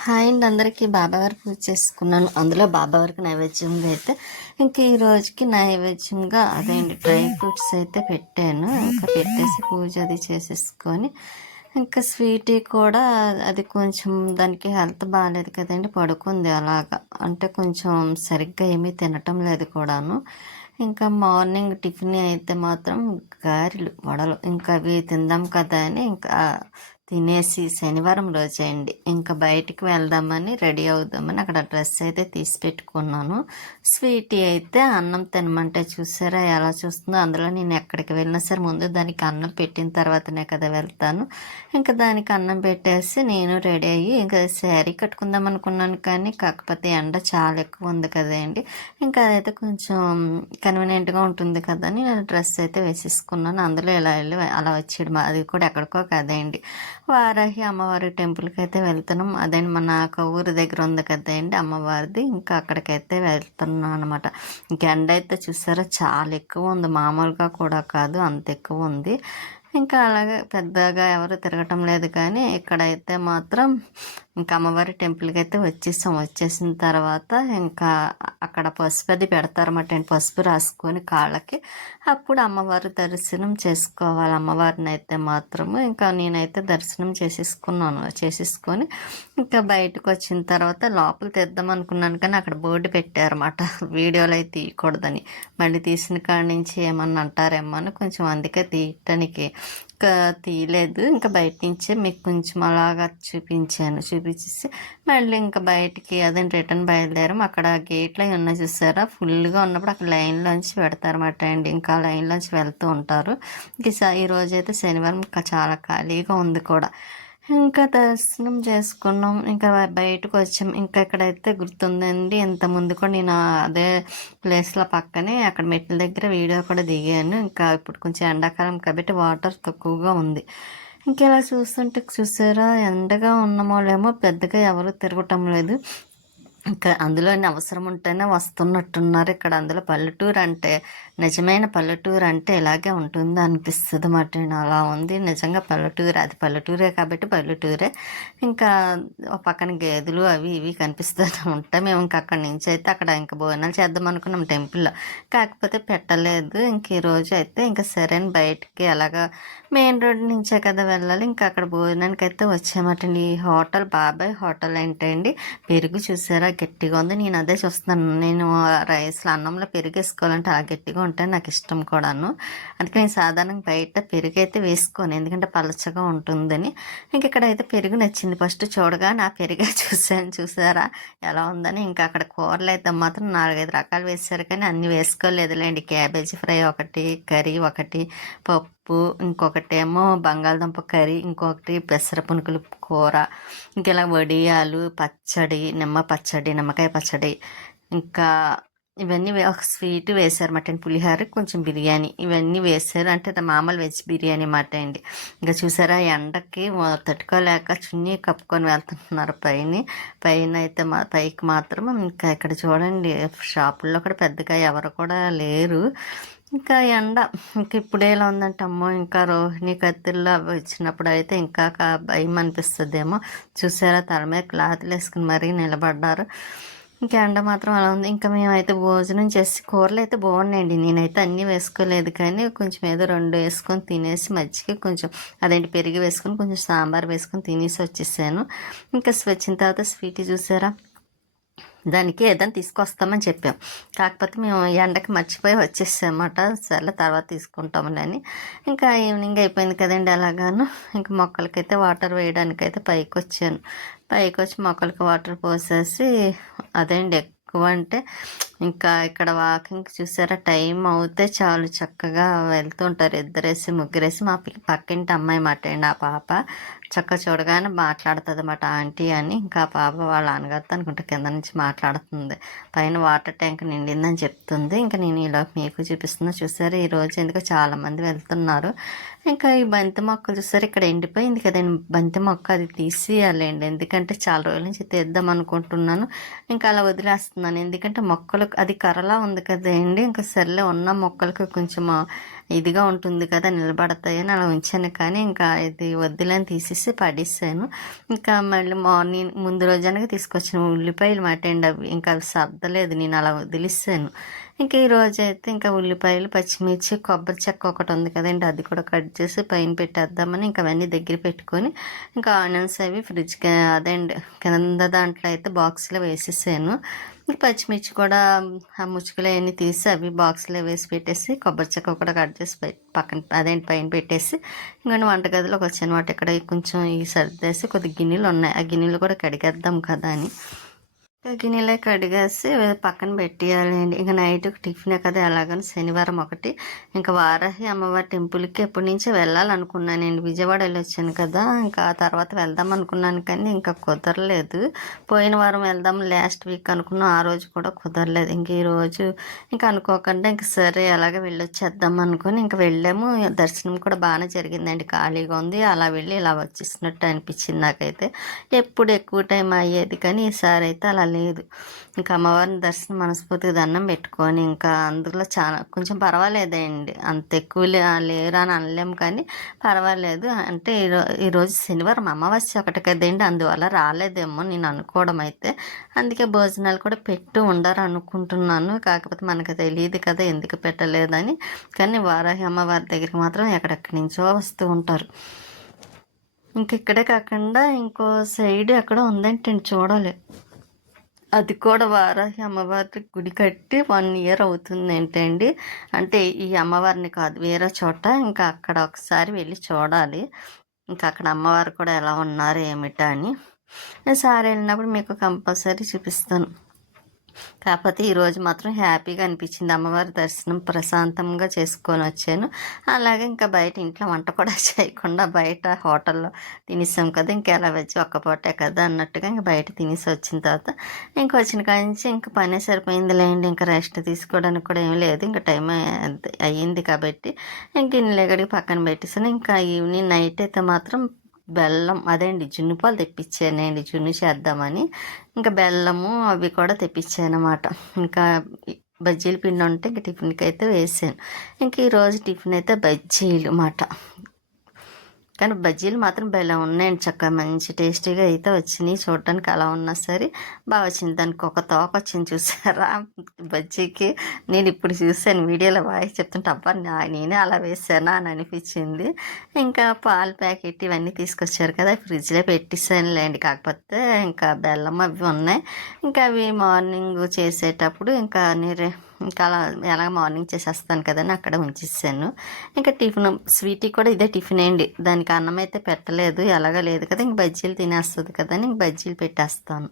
Hi అండి, అందరికీ బాబావారి పూజ చేసుకున్నాను. అందులో బాబావారికి నైవేద్యంగా అయితే ఇంకా ఈ రోజుకి నైవేద్యంగా అదేంటి డ్రై ఫ్రూట్స్ అయితే పెట్టాను. ఇంకా పెట్టేసి పూజ అది చేసేసుకొని ఇంకా స్వీటీ కూడా అది కొంచెం దానికి హెల్త్ బాగాలేదు కదండి, పడుకుంది అలాగా. అంటే కొంచెం సరిగ్గా ఏమీ తినటం లేదు కూడాను. ఇంకా మార్నింగ్ టిఫిన్ అయితే మాత్రం గారెలు వడలు ఇంకా అవి తిందాం కదా అని ఇంకా తినేసి శనివారం రోజండి ఇంకా బయటికి వెళ్దామని రెడీ అవుదామని అక్కడ డ్రెస్ అయితే తీసి పెట్టుకున్నాను. స్వీటీ అయితే అన్నం తినమంటే చూసారా ఎలా చూస్తుందో. అందులో నేను ఎక్కడికి వెళ్ళినా సరే ముందు దానికి అన్నం పెట్టిన తర్వాతనే కదా వెళ్తాను. ఇంకా దానికి అన్నం పెట్టేసి నేను రెడీ అయ్యి ఇంకా శారీ కట్టుకుందాం అనుకున్నాను, కానీ కాకపోతే ఎండ చాలా ఎక్కువ ఉంది కదండి. ఇంకా అదైతే కొంచెం కన్వీనియంట్గా ఉంటుంది కదా అని నేను డ్రెస్ అయితే వేసేసుకున్నాను. అందులో ఇలా వెళ్ళి అలా వచ్చేయడం, అది కూడా ఎక్కడికో కదండి, వారాహి అమ్మవారి టెంపుల్కి అయితే వెళ్తున్నాం. అదే మన ఊరి దగ్గర ఉంది కదండి అమ్మవారిది, ఇంకా అక్కడికైతే వెళ్తున్నాం అనమాట. ఇంక ఎండ అయితే చూసారా చాలా ఎక్కువ ఉంది, మామూలుగా కూడా కాదు అంత ఎక్కువ ఉంది. ఇంకా అలాగే పెద్దగా ఎవరు తిరగటం లేదు, కానీ ఇక్కడైతే మాత్రం ఇంకా అమ్మవారి టెంపుల్కి అయితే వచ్చేసాం. వచ్చేసిన తర్వాత ఇంకా అక్కడ పసుపు అది పెడతారన్నమాట, పసుపు రాసుకొని కాళ్ళకి అప్పుడు అమ్మవారి దర్శనం చేసుకోవాలి. అమ్మవారిని అయితే మాత్రము ఇంకా నేనైతే దర్శనం చేసేసుకొని ఇంకా బయటకు వచ్చిన తర్వాత లోపల తెద్దాం అనుకున్నాను, కానీ అక్కడ బోర్డు పెట్టారన్నమాట వీడియోలు అయితే తీయకూడదని. మళ్ళీ తీసిన కాడి నుంచి ఏమన్నా అంటారేమో అని కొంచెం అందుకే తీయటానికి ఇంకా తీయలేదు. ఇంకా బయట నుంచే మీకు కొంచెం అలాగా చూపించేసి మళ్ళీ ఇంకా బయటికి అదే రిటర్న్ బయలుదేరాం. అక్కడ గేట్లు అవి ఉన్నాయి చూసారా, ఫుల్గా ఉన్నప్పుడు అక్కడ లైన్లోంచి పెడతారన్నమాట అండి, ఇంకా లైన్లోంచి వెళ్తూ ఉంటారు. ఈ రోజైతే శనివారం ఇంకా చాలా ఖాళీగా ఉంది కూడా. ఇంకా దర్శనం చేసుకున్నాం, ఇంకా బయటకు వచ్చాం. ఇంకా ఇక్కడైతే గుర్తుందండి, ఇంత ముందు కూడా నేను అదే ప్లేస్లో పక్కనే అక్కడ మెట్ల దగ్గర వీడియో కూడా దిగాను. ఇంకా ఇప్పుడు కొంచెం ఎండాకాలం కాబట్టి వాటర్ తక్కువగా ఉంది. ఇంకా ఇలా చూస్తుంటే చూసారా, ఎండగా ఉన్నమోలేమో పెద్దగా ఎవరు తిరగటం లేదు. ఇంకా అందులోని అవసరం ఉంటేనే వస్తున్నట్టున్నారు ఇక్కడ. అందులో పల్లెటూరు అంటే నిజమైన పల్లెటూరు అంటే ఇలాగే ఉంటుంది అనిపిస్తుంది మాట. అలా ఉంది నిజంగా పల్లెటూరు, అది పల్లెటూరే కాబట్టి పల్లెటూరే. ఇంకా పక్కన గేదెలు అవి ఇవి కనిపిస్తూ ఉంటాయి. మేము ఇంకా అక్కడి నుంచి అయితే అక్కడ ఇంకా భోజనాలు చేద్దాం అనుకున్నాం టెంపుల్లో, కాకపోతే పెట్టలేదు. ఇంక ఈరోజు అయితే ఇంకా సరే అని బయటికి అలాగా మెయిన్ రోడ్ నుంచే కదా వెళ్ళాలి, ఇంకా అక్కడ భోజనానికి అయితే వచ్చామటండి. ఈ హోటల్ బాబాయ్ హోటల్ ఏంటండి, పెరుగు చూసారా గట్టిగా ఉంది. నేను అదే చూస్తున్నాను, నేను రైస్లో అన్నంలో పెరుగు వేసుకోవాలంటే ఆ గట్టిగా ఉంటే నాకు ఇష్టం కూడాను. అందుకే నేను సాధారణంగా బయట పెరుగు అయితే వేసుకోను, ఎందుకంటే పలచగా ఉంటుందని. ఇంక ఇక్కడ అయితే పెరుగు నచ్చింది. ఫస్ట్ చూడగా నా పెరుగే చూసారా ఎలా ఉందని. ఇంకా అక్కడ కూరలు అయితే మాత్రం 4-5 రకాలు వేసారు, కానీ అన్ని వేసుకోలేదులేండి. క్యాబేజీ ఫ్రై ఒకటి, కర్రీ ఒకటి, పప్పు, ఇంకొకటేమో బంగాళదుంప కర్రీ, ఇంకొకటి పెసర పునుకులు కూర, ఇంకెలా వడియాలు, పచ్చడి, నిమ్మకాయ పచ్చడి, ఇంకా ఇవన్నీ ఒక స్వీట్ వేశారు మటన్ పులిహోర, కొంచెం బిర్యానీ, ఇవన్నీ వేశారు. అంటే మామూలు వెజ్ బిర్యానీ మాట అండి. ఇంకా చూసారా ఎండకి తట్టుకోలేక చున్నీ కప్పుకొని వెళ్తున్నారు పైన అయితే పైకి మాత్రం. ఇంకా ఇక్కడ చూడండి షాపుల్లో కూడా పెద్దగా ఎవరు కూడా లేరు. ఇంకా ఎండ ఇంక ఇప్పుడే ఎలా ఉందంటే అమ్మో, ఇంకా రోహిణి కత్తిల్లో అవి వచ్చినప్పుడు అయితే ఇంకా భయం అనిపిస్తుందేమో. చూసారా తల మీద క్లాత్లు వేసుకుని మరీ నిలబడ్డారు. ఇంకా ఎండ మాత్రం అలా ఉంది. ఇంకా మేమైతే భోజనం చేసి కూరలు అయితే బాగున్నాయండి. నేనైతే అన్నీ వేసుకోలేదు, కానీ కొంచెం ఏదో 2 వేసుకొని తినేసి మజ్జిగ కొంచెం అదేంటి పెరిగి వేసుకొని కొంచెం సాంబార్ వేసుకొని తినేసి వచ్చేసాను. ఇంకా వచ్చిన తర్వాత స్వీట్ చూసారా, దానికి ఏదైనా తీసుకొస్తామని చెప్పాం, కాకపోతే మేము ఎండకి మర్చిపోయి వచ్చేసామన్నమాట. సరే తర్వాత తీసుకుంటామని. ఇంకా ఈవినింగ్ అయిపోయింది కదండి అలాగాను. ఇంకా మొక్కలకైతే వాటర్ వేయడానికైతే పైకి వచ్చి మొక్కలకి వాటర్ పోసేసి అదేండి ఎక్కువ అంటే ఇంకా ఇక్కడ వాకింగ్ చూసారా టైం అవుతే చాలు చక్కగా వెళ్తుంటారు, 2 ముగ్గురేసి. మా పక్కింటి అమ్మాయి మాట అండి, ఆ పాప చక్కగా చూడగానే మాట్లాడుతుంది అన్నమాట ఆంటీ అని. ఇంకా పాప వాళ్ళ నాన్నగారితో అనుకుంటా కింద నుంచి మాట్లాడుతుంది, పైన వాటర్ ట్యాంక్ నిండిందని చెప్తుంది. ఇంకా నేను ఇలా మీకు చూపిస్తున్నా చూసారు. ఈరోజు ఎందుకో చాలామంది వెళ్తున్నారు. ఇంకా ఈ బంతి మొక్కలు చూసారు, ఇక్కడ ఎండిపోయింది కదండి బంతి మొక్క, అది తీసేయాలండి, ఎందుకంటే చాలా రోజుల నుంచి తీద్దాం అనుకుంటున్నాను. ఇంకా అలా వదిలేస్తున్నాను, ఎందుకంటే మొక్కలు అది కర్రలా ఉంది కదండి. ఇంకా సర్లే ఉన్న మొక్కలకి కొంచెం ఇదిగా ఉంటుంది కదా నిలబడతాయని అలా ఉంచాను. కానీ ఇంకా ఇది వద్దులని తీసేసి పడేసాను. ఇంకా మళ్ళీ మార్నింగ్ ముందు రోజానికి తీసుకొచ్చిన ఉల్లిపాయలు మాట అండి, అవి ఇంకా అవి సర్దలేదు, నేను అలా వదిలిస్తాను. ఇంకా ఈ రోజైతే ఇంకా ఉల్లిపాయలు, పచ్చిమిర్చి, కొబ్బరి చెక్క ఒకటి ఉంది కదండి, అది కూడా కట్ చేసి పైన పెట్టేద్దామని ఇంకా అవన్నీ దగ్గర పెట్టుకొని ఇంకా ఆనియన్స్ అవి ఫ్రిడ్జ్కి అదండి కింద దాంట్లో అయితే బాక్స్లో వేసేసాను. పచ్చిమిర్చి కూడా ఆ ముచ్చుకలు అవన్నీ తీసి అవి బాక్స్లో వేసి పెట్టేసి కొబ్బరి చెక్క కూడా కట్ చేసి పక్కన అదేంటి పైన పెట్టేసి ఇంకొంచెం వంటగదిలోకి వచ్చాను అనమాట. ఇక్కడ కొంచెం ఈ సర్దేసి కొద్ది గిన్నెలు ఉన్నాయి, ఆ గిన్నెలు కూడా కడిగేద్దాం కదా అని గిన్నెలే కడిగేసి పక్కన పెట్టేయాలండి. ఇంకా నైట్ టిఫినే కదా, ఎలాగని శనివారం ఒకటి ఇంకా వారాహి అమ్మవారి టెంపుల్కి ఎప్పటి నుంచో వెళ్ళాలనుకున్నానండి. విజయవాడ వెళ్ళి వచ్చాను కదా, ఇంకా ఆ తర్వాత వెళ్దాం అనుకున్నాను కానీ ఇంకా కుదరలేదు. పోయిన వారం వెళ్దాం లాస్ట్ వీక్ అనుకున్నాం, ఆ రోజు కూడా కుదరలేదు. ఇంక ఈరోజు ఇంకా అనుకోకుండా ఇంక సరే అలాగే వెళ్ళొచ్చేద్దాం అనుకుని ఇంకా వెళ్ళాము. దర్శనం కూడా బాగానే జరిగిందండి, ఖాళీగా ఉంది. అలా వెళ్ళి ఇలా వచ్చేసినట్టు అనిపించింది నాకైతే. ఎప్పుడు ఎక్కువ టైం అయ్యేది కానీ ఈసారి అయితే అలా లేదు. ఇంకా అమ్మవారిని దర్శనం మనస్ఫూర్తిగా దండం పెట్టుకొని ఇంకా అందులో చాలా కొంచెం పర్వాలేదండి, అంత ఎక్కువ లేరు అని అనలేము కానీ పర్వాలేదు. అంటే ఈరోజు శనివారం అమావాస్య ఒకటి కదండి, అందువల్ల రాలేదేమో నేను అనుకోవడం అయితే. అందుకే భోజనాలు కూడా పెట్టి ఉండరు అనుకుంటున్నాను. కాకపోతే మనకు తెలియదు కదా ఎందుకు పెట్టలేదని. కానీ వారాహి అమ్మవారి దగ్గరికి మాత్రం ఎక్కడెక్కడి నుంచో వస్తూ ఉంటారు. ఇక్కడే కాకుండా ఇంకో సైడ్ ఎక్కడ ఉందంటండి, చూడాలి. అది కూడా వారాహి అమ్మవారి గుడి కట్టి 1 ఇయర్ అవుతుంది ఏంటండి. అంటే ఈ అమ్మవారిని కాదు, వేరే చోట. ఇంకా అక్కడ ఒకసారి వెళ్ళి చూడాలి. ఇంకా అక్కడ అమ్మవారు కూడా ఎలా ఉన్నారు ఏమిటా అని. సారి వెళ్ళినప్పుడు మీకు కంపల్సరీ చూపిస్తాను. కాకపోతే ఈరోజు మాత్రం హ్యాపీగా అనిపించింది, అమ్మవారి దర్శనం ప్రశాంతంగా చేసుకొని వచ్చాను. అలాగే ఇంకా బయట ఇంట్లో వంట కూడా చేయకుండా బయట హోటల్లో తినేసాం కదా, ఇంకెలా వచ్చి ఒక్కపూటే కదా అన్నట్టుగా ఇంకా బయట తినేసి వచ్చిన తర్వాత ఇంకా వచ్చిన కాడి నుంచి ఇంకా పనే సరిపోయిందిలేండి. ఇంకా రెస్ట్ తీసుకోవడానికి కూడా ఏం లేదు, ఇంకా టైం అయ్యింది కాబట్టి ఇంక ఇన్లేగడికి పక్కన పెట్టేసాను. ఇంకా ఈవినింగ్ నైట్ అయితే మాత్రం బెల్లం అదేండి జున్ను పాలు తెప్పించానండి, జున్ను చేద్దామని. ఇంకా బెల్లము అవి కూడా తెప్పించాను అన్నమాట. ఇంకా బజ్జీల పిండి ఉంటే ఇంకా టిఫిన్కి అయితే వేసాను. ఇంక ఈరోజు టిఫిన్ అయితే బజ్జీలు అన్నమాట. కానీ బజ్జీలు మాత్రం భలే ఉన్నాయండి, చక్కగా మంచి టేస్టీగా అయితే వచ్చినాయి. చూడటానికి అలా ఉన్నా సరే బాగా వచ్చింది. దానికి ఒక తోక వచ్చింది చూసారా బజ్జీకి. నేను ఇప్పుడు చూసాను వీడియోలో వాయిస్ చెప్తుంటే అబ్బా నేనే అలా వేసానా అని అనిపించింది. ఇంకా పాల ప్యాకెట్ ఇవన్నీ తీసుకొచ్చారు కదా, ఫ్రిడ్జ్లో పెట్టేసానులేండి. కాకపోతే ఇంకా బెల్లం అవి ఉన్నాయి, ఇంకా అవి మార్నింగ్ చేసేటప్పుడు ఇంకా ఇంకా అలా ఎలాగ మార్నింగ్ చేసేస్తాను కదని అక్కడ ఉంచేసాను. ఇంకా టిఫిన్ స్వీట్ కూడా ఇదే టిఫిన్ అండి, దానికి అన్నం అయితే పెట్టలేదు, ఎలాగ లేదు కదా, ఇంక బజ్జీలు తినేస్తుంది కదా అని ఇంక బజ్జీలు పెట్టేస్తాను.